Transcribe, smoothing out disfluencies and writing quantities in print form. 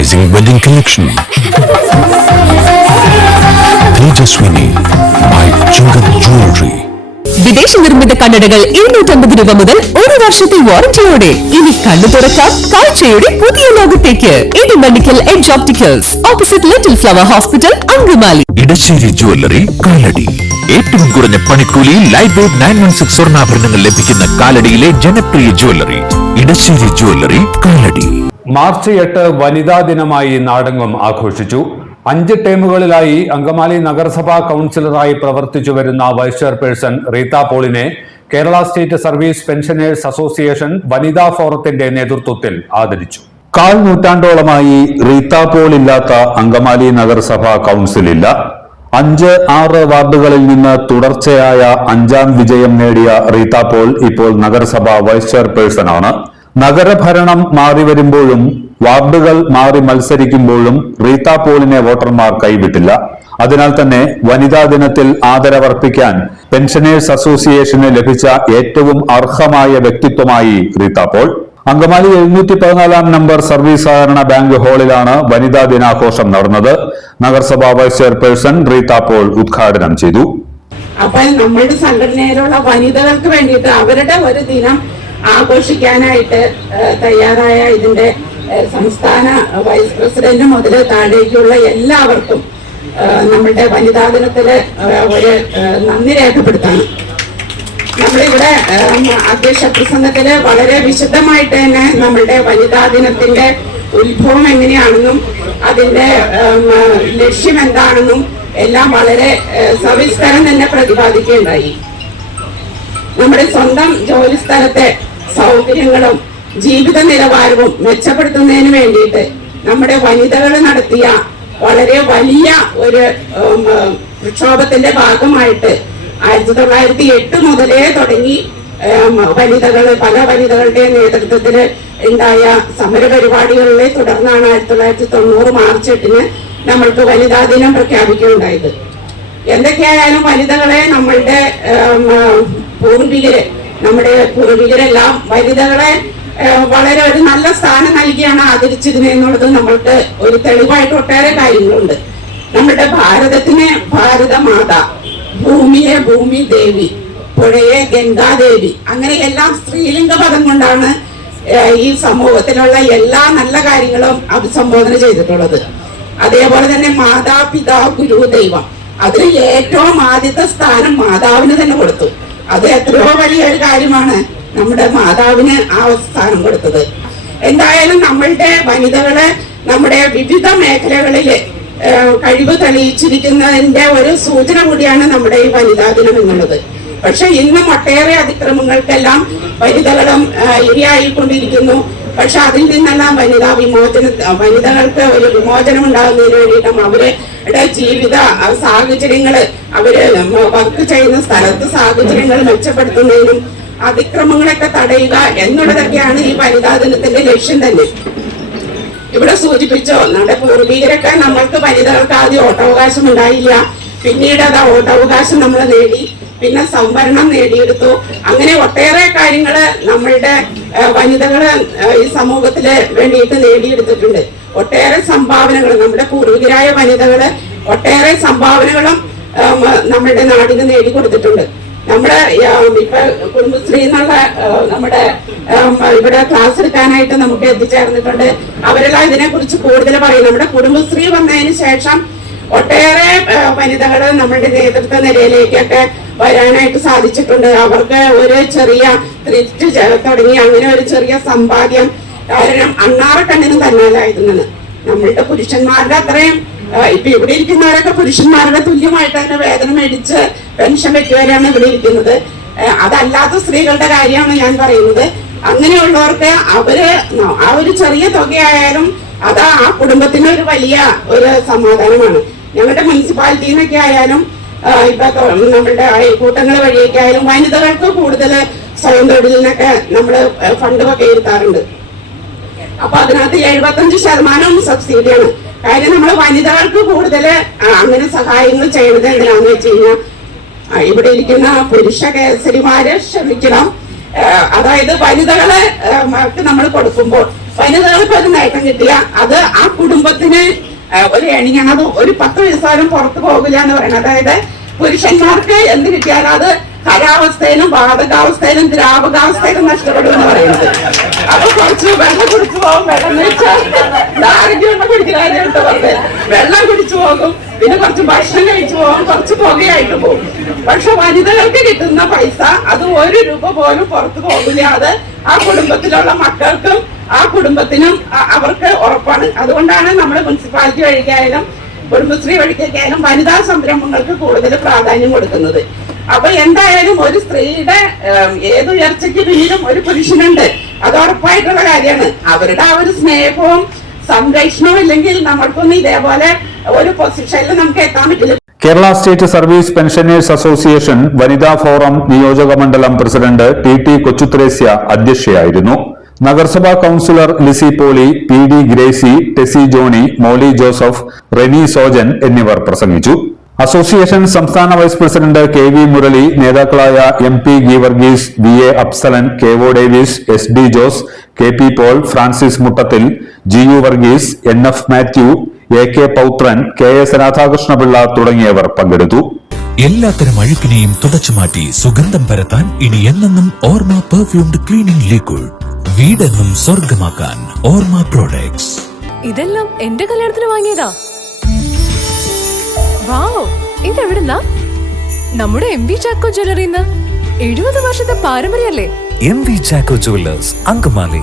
mesmerizing wedding collection. Tejaswini by Chungat Jewelry. വിദേശ നിർമ്മിത കണ്ണടകൾ 250 രൂപ മുതൽ 1 വർഷത്തെ വാറന്റിയോടെ. ഇനി കണ്ണു തുറക്കാം കാഴ്ചയുടെ പുതിയ ലോകത്തേക്ക്. Idimannickal edge opticals, opposite little flower hospital, Angamaly. Edassery jewellery Kalady. ഏറ്റവും കുറഞ്ഞ പണിക്കൂലിയിൽ ലൈറ്റ് വെയ്റ്റ് 916 സ്വർണ്ണാഭരണങ്ങൾ ലഭിക്കുന്ന കാലടിയിലെ ജനപ്രിയ jewellery Edassery jewellery Kalady. March 8 വനിതാ ദിനമായി നാടെങ്ങും ആഘോഷിച്ചു. 5 ടേമുകളിലായി അങ്കമാലി നഗരസഭാ കൗൺസിലറായി പ്രവർത്തിച്ചു വരുന്ന വൈസ് ചെയർപേഴ്സൺ റീത്ത പോളിനെ Kerala state service pensioners association വനിതാ ഫോറത്തിന്റെ നേതൃത്വത്തിൽ ആദരിച്ചു. 1/4 നൂറ്റാണ്ടോളമായി റീത്ത പോൾ ഇല്ലാത്ത അങ്കമാലി നഗരസഭാ കൗൺസിലില്ല. 5-6 വാർഡുകളിൽ നിന്ന് തുടർച്ചയായ 5ാം വിജയം നേടിയ റീത്ത പോൾ ഇപ്പോൾ നഗരസഭാ വൈസ് ചെയർപേഴ്സണാണ്. നഗരഭരണം മാറി വരുമ്പോഴും വാർഡുകൾ മാറി മത്സരിക്കുമ്പോഴും റീത്ത പോളിനെ വോട്ടർമാർ കൈവിട്ടില്ല. അതിനാൽ തന്നെ വനിതാ ദിനത്തിൽ ആദരവർപ്പിക്കാൻ പെൻഷനേഴ്സ് അസോസിയേഷന് ലഭിച്ച ഏറ്റവും അർഹമായ വ്യക്തിത്വമായി റീത്ത പോൾ. അങ്കമാലി 714 നമ്പർ സർവീസ് സഹകരണ ബാങ്ക് ഹാളിലാണ് വനിതാ ദിനാഘോഷം നടന്നത്. നഗരസഭാ വൈസ് ചെയർപേഴ്സൺ റീത്ത പോൾ ഉദ്ഘാടനം ചെയ്തു. അപ്പോൾ നമ്മുടെ സംഘടനയിലുള്ള വനിതകൾക്ക് വേണ്ടിയിട്ട് അവരുടെ ഒരു ദിനം ആഘോഷിക്കാനായിട്ട് തയ്യാറായ ഇതിന്റെ സംസ്ഥാന വൈസ് പ്രസിഡന്റ് മുതൽ താഴേക്കുള്ള എല്ലാവർക്കും നമ്മുടെ വനിതാ ദിനത്തില് ഒരു നന്ദി രേഖപ്പെടുത്താണ്. നമ്മളിവിടെ അധ്യക്ഷ പ്രസംഗത്തില് വളരെ വിശദമായിട്ട് തന്നെ നമ്മളുടെ വനിതാ ദിനത്തിന്റെ ഉത്ഭവം എങ്ങനെയാണെന്നും അതിന്റെ ലക്ഷ്യം എന്താണെന്നും എല്ലാം വളരെ സവിസ്തരം തന്നെ പ്രതിപാദിക്കുകയുണ്ടായി. നമ്മുടെ സ്വന്തം ജോലി സ്ഥലത്തെ സൗകര്യങ്ങളും ജീവിത നിലവാരവും മെച്ചപ്പെടുത്തുന്നതിന് വേണ്ടിയിട്ട് നമ്മുടെ വനിതകൾ നടത്തിയ വളരെ വലിയ ഒരു പ്രക്ഷോഭത്തിന്റെ ഭാഗമായിട്ട് 1908 മുതലേ തുടങ്ങി പല വനിതകളുടെ നേതൃത്വത്തിൽ ഉണ്ടായ സമര പരിപാടികളിലെ തുടർന്നാണ് 1990 മാർച്ച് 8 നമ്മൾക്ക് വനിതാ ദിനം പ്രഖ്യാപിക്കുകയുണ്ടായത്. എന്തൊക്കെയായാലും വനിതകളെ നമ്മളുടെ പൂർവികരെല്ലാം വനിതകളെ വളരെ ഒരു നല്ല സ്ഥാനം നൽകിയാണ് ആദരിച്ചിരുന്നത് എന്നുള്ളത് നമ്മൾക്ക് ഒരു തെളിവായിട്ട് ഒട്ടേറെ കാര്യങ്ങളുണ്ട്. നമ്മുടെ ഭാരതത്തിനെ ഭാരതമാത, ഭൂമിയെ ഭൂമി ദേവി, പുഴയെ ഗംഗാദേവി, അങ്ങനെ എല്ലാം സ്ത്രീലിംഗ പദം കൊണ്ടാണ് ഈ സമൂഹത്തിലുള്ള എല്ലാ നല്ല കാര്യങ്ങളും അഭിസംബോധന ചെയ്തിട്ടുള്ളത്. അതേപോലെ തന്നെ മാതാപിതാ ഗുരു ദൈവം, അതിൽ ഏറ്റവും ആദ്യത്തെ സ്ഥാനം മാതാവിന് തന്നെ കൊടുത്തു. അത് എത്രയോ വലിയൊരു കാര്യമാണ് നമ്മുടെ മാതാവിന് ആ സ്ഥാനം കൊടുത്തത്. എന്തായാലും നമ്മളുടെ വനിതകള് നമ്മുടെ വിവിധ മേഖലകളില് കഴിവ് തെളിയിച്ചിരിക്കുന്നതിന്റെ ഒരു സൂചന കൂടിയാണ് നമ്മുടെ ഈ വനിതാ ദിനം എന്നുള്ളത്. പക്ഷെ ഇന്നും ഒട്ടേറെ അതിക്രമങ്ങൾക്കെല്ലാം വനിതകളും ഇരയായിക്കൊണ്ടിരിക്കുന്നു. പക്ഷെ അതിൽ നിന്നെല്ലാം വനിതകൾക്ക് ഒരു വിമോചനം ഉണ്ടാകുന്നതിന് വേണ്ടിയിട്ടും അവരുടെ ജീവിത സാഹചര്യങ്ങള് അവര് വർക്ക് ചെയ്യുന്ന സ്ഥലത്ത് സാഹചര്യങ്ങൾ മെച്ചപ്പെടുത്തുന്നതിനും അതിക്രമങ്ങളൊക്കെ തടയുക എന്നുള്ളതൊക്കെയാണ് ഈ വനിതാ ദിനത്തിന്റെ ലക്ഷ്യം തന്നെ. ഇവിടെ സൂചിപ്പിച്ചോ, നമ്മുടെ പൂർവികരൊക്കെ നമ്മൾക്ക് വനിതകൾക്ക് ആദ്യം വോട്ടവകാശം ഉണ്ടായില്ല, പിന്നീട് അത് വോട്ടവകാശം നമ്മൾ നേടി, പിന്നെ സംവരണം നേടിയെടുത്തു. അങ്ങനെ ഒട്ടേറെ കാര്യങ്ങള് നമ്മളുടെ വനിതകള് ഈ സമൂഹത്തിന് വേണ്ടിയിട്ട് നേടിയെടുത്തിട്ടുണ്ട്. ഒട്ടേറെ സംഭാവനകൾ നമ്മുടെ പൂർവികരായ വനിതകള് ഒട്ടേറെ സംഭാവനകളും നമ്മുടെ നാടിന് നേടിക്കൊടുത്തിട്ടുണ്ട്. നമ്മുടെ ഇപ്പൊ കുടുംബശ്രീ എന്നുള്ള നമ്മുടെ ഇവിടെ ക്ലാസ് എടുക്കാനായിട്ട് നമുക്ക് എത്തിച്ചേർന്നിട്ടുണ്ട്. അവരെല്ലാം ഇതിനെ കുറിച്ച് കൂടുതൽ പറയും. നമ്മുടെ കുടുംബശ്രീ വന്നതിന് ശേഷം ഒട്ടേറെ വനിതകൾ നമ്മുടെ നേതൃത്വ നിരയിലേക്കൊക്കെ വരാനായിട്ട് സാധിച്ചിട്ടുണ്ട്. അവർക്ക് ഒരു ചെറിയ ത്രിഫ്റ്റ് തുടങ്ങി അങ്ങനെ ഒരു ചെറിയ സമ്പാദ്യം, കാരണം അണ്ണാറക്കണ്ണിന് തന്നാലായിരുന്നത് നമ്മളുടെ പുരുഷന്മാരുടെ അത്രയും ഇപ്പൊ ഇവിടെ ഇരിക്കുന്നവരൊക്കെ പുരുഷന്മാരുടെ തുല്യമായിട്ട് തന്നെ വേതനം മേടിച്ച് പെൻഷൻ വെക്കുവരാണ് ഇവിടെ ഇരിക്കുന്നത്. അതല്ലാത്ത സ്ത്രീകളുടെ കാര്യമാണ് ഞാൻ പറയുന്നത്. അങ്ങനെയുള്ളവർക്ക് ആ ഒരു ചെറിയ തുകയായാലും അത് ആ കുടുംബത്തിന് ഒരു വലിയ ഒരു സമാധാനമാണ്. ഞങ്ങളുടെ മുനിസിപ്പാലിറ്റിന്നൊക്കെ ആയാലും ഇപ്പൊ നമ്മളുടെ അയൽക്കൂട്ടങ്ങൾ വഴിയൊക്കെ ആയാലും വനിതകൾക്ക് കൂടുതൽ സ്വയം തൊഴിലിനൊക്കെ നമ്മള് ഫണ്ട് വകയിരുത്താറുണ്ട്. അപ്പൊ അതിനകത്ത് 75% സബ്സിഡിയാണ്. കാര്യം നമ്മൾ വനിതകൾക്ക് കൂടുതൽ അങ്ങനെ സഹായങ്ങൾ ചെയ്യണത് എന്തിനാന്ന് വെച്ച് കഴിഞ്ഞാൽ ഇവിടെ ഇരിക്കുന്ന പുരുഷ കേസരിമാരെ ക്ഷമിക്കണം, അതായത് വനിതകളെ നമ്മൾ കൊടുക്കുമ്പോൾ വനിതകൾക്ക് ഒരു നേട്ടം കിട്ടിയ അത് ആ കുടുംബത്തിന് ഒരു എണിയണതും ഒരു 10 പൈസയും പുറത്തു പോകില്ല എന്ന് പറയുന്നത്. അതായത് പുരുഷന്മാർക്ക് എന്ത് കിട്ടിയാലും അത് ഖരാവസ്ഥയിലും വാതകാവസ്ഥയിലും ദ്രാവകാവസ്ഥയിലും നഷ്ടപ്പെടും എന്ന് പറയുന്നത്. അപ്പൊ കുറച്ച് വെള്ളം കുടിച്ചു പോകും. വെള്ളം കഴിച്ചാൽ ദാരിദ്ര്യം കുടിക്കാനായിട്ട് പറഞ്ഞത് വെള്ളം കുടിച്ചു പോകും, പിന്നെ കുറച്ച് ഭക്ഷണം കഴിച്ചു പോകും, കുറച്ച് പുകയായിട്ട് പോകും. പക്ഷെ വനിതകൾക്ക് കിട്ടുന്ന പൈസ അത് 1 രൂപ പോലും പുറത്തു പോകില്ല. അത് ആ കുടുംബത്തിലുള്ള മക്കൾക്കും ആ കുടുംബത്തിനും അവർക്ക് ഉറപ്പാണ്. അതുകൊണ്ടാണ് നമ്മുടെ മുനിസിപ്പാലിറ്റി വഴിക്കായാലും കുടുംബശ്രീ വഴിക്കായാലും വനിതാ സംരംഭങ്ങൾക്ക് കൂടുതൽ പ്രാധാന്യം കൊടുക്കുന്നത്. അപ്പൊ എന്തായാലും ഒരു സ്ത്രീയുടെ ഏതുയർച്ചയ്ക്ക് പിന്നിലും ഒരു പുരുഷനുണ്ട്, അത് ഉറപ്പായിട്ടുള്ള കാര്യമാണ്. അവരുടെ ആ ഒരു സ്നേഹവും സംരക്ഷണവും ഇല്ലെങ്കിൽ നമ്മൾക്കൊന്നും ഇതേപോലെ ഒരു പൊസിഷനിൽ നമുക്ക് എത്താൻ പറ്റില്ല. Kerala state service pensioners association വനിതാ ഫോറം നിയോജക മണ്ഡലം പ്രസിഡന്റ് ടി കൊച്ചുത്രേസ്യ അധ്യക്ഷയായിരുന്നു. നഗരസഭാ കൌൺസിലർ ലിസി പോളി, PD ഗ്രേസി, ടെസി ജോണി, മോളി ജോസഫ്, റെനി സോജൻ എന്നിവർ പ്രസംഗിച്ചു. അസോസിയേഷൻ സംസ്ഥാന വൈസ് പ്രസിഡന്റ് KV മുരളി, നേതാക്കളായ MP Geevarghese, VA Afsalan, KO Davis, SD Jose, KP Paul, Francis Muttathil, GU Varghese, NF Mathew, AK Pouthran, KS Radhakrishna Pillai തുടങ്ങിയവർ പങ്കെടുത്തു. എല്ലാത്തരം അഴുക്കിനെയും തുടച്ചുമാറ്റി സുഗന്ധം പരത്താൻ ഇനി എന്നെന്നും ഓർമ്മ പെർഫ്യൂംഡ് ക്ലീനിംഗ് ലിക്വിഡ്. വീടെന്നും സ്വർഗമാക്കാൻ ഓർമ്മ പ്രോഡക്ട്സ്. ഇതെല്ലാം എന്റെ കല്യാണത്തിന് വാങ്ങിയതാ. വാവ്, ഇതെവിടുന്നാ? നമ്മുടെ MV ചാക്കോ ജ്വല്ലറിന്ന്. 70 വർഷത്തെ പാരമ്പര്യല്ലേ? MV Chacko jewellers, Angamaly.